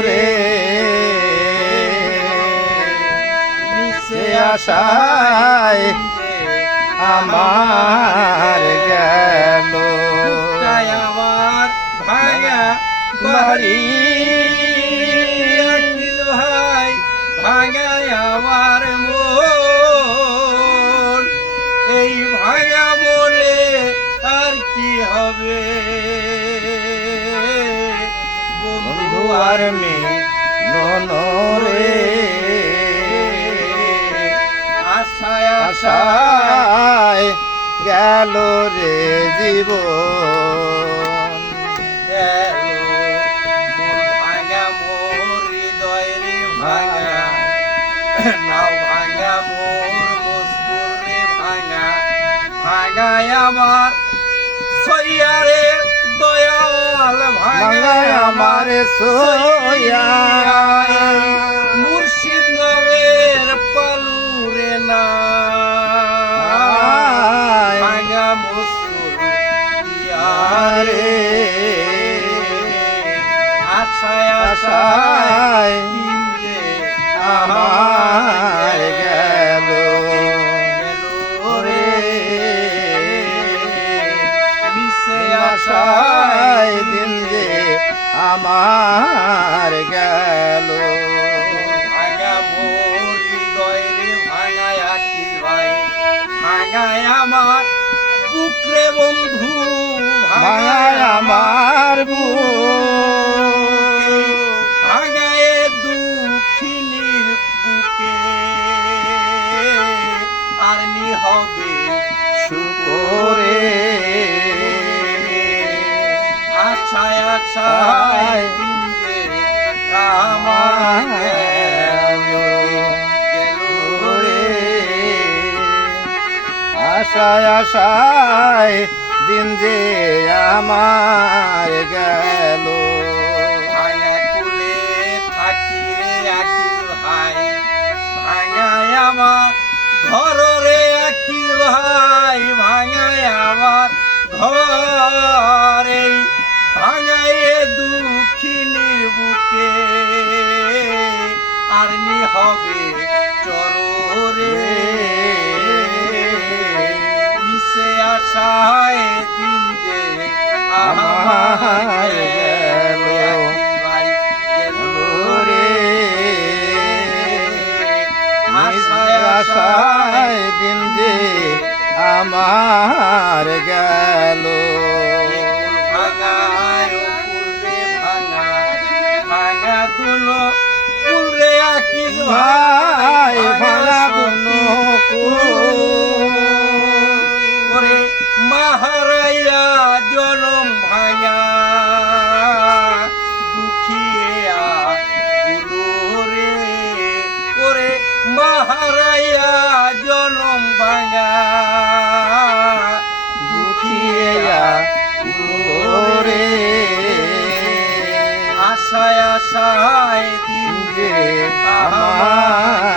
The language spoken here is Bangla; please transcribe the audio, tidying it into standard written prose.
রে নিচে আশায় আমার গেল আমার ভাঙা বাড়ি ভাই ভাঙায় আমার মন এই ভাঙা বলে আর কি হবে বন্ধু আর রে আশায় আশায় গেল রে জীবন ভাঙা মোর হৃদয় রে ভাঙা নাও ভাঙা মোর মস্তুর রে ভাঙা ভাঙায় আমার সইয়া রে দয়াল ভাঙায় আমার সইয়া মুর্শিদ নামের পালু রে না ভাঙা মস্তুর রে আশায় আশায় দিন যে আমার গেল রে মিশে আশায় দিন যে আমার গেল ভাঙা মোর হৃদয় রে ভাঙায় আকিল ভাই ভাঙায় আমার বুকরে বন্ধু ভাঙায় আমার ভাঙায় দুঃখিনীর বুকে আর নি হবে সুপরে আশায় আশায় দিন যে আমার গেল রে আশায় আশায় দিন যে আমার গেল ভাঙা কুলে থাকি রে আকিল ভাই ভাঙায় আমার ঘর রে আকিল ভাই ভাঙায় আমার ঘরে ভাঙায় দুঃখিনীর বুকে আর নি হবে চররে মিশে আশায় দিন যে আমার গেল ভাই গেল রে আশায় আশায় দিন যে আমার গেল ভাঙায় পুরে ভাঙা ভাঙা দুলো পুরে আকিল ভাই ভাঙা দুনো করে মাহারাইয়া জনম ভাঙা দুখিয়া উলোরে করে মাহারাইয়া জনম ভাঙা দুখিয়া রে আশায় আশায় দিন যে আমার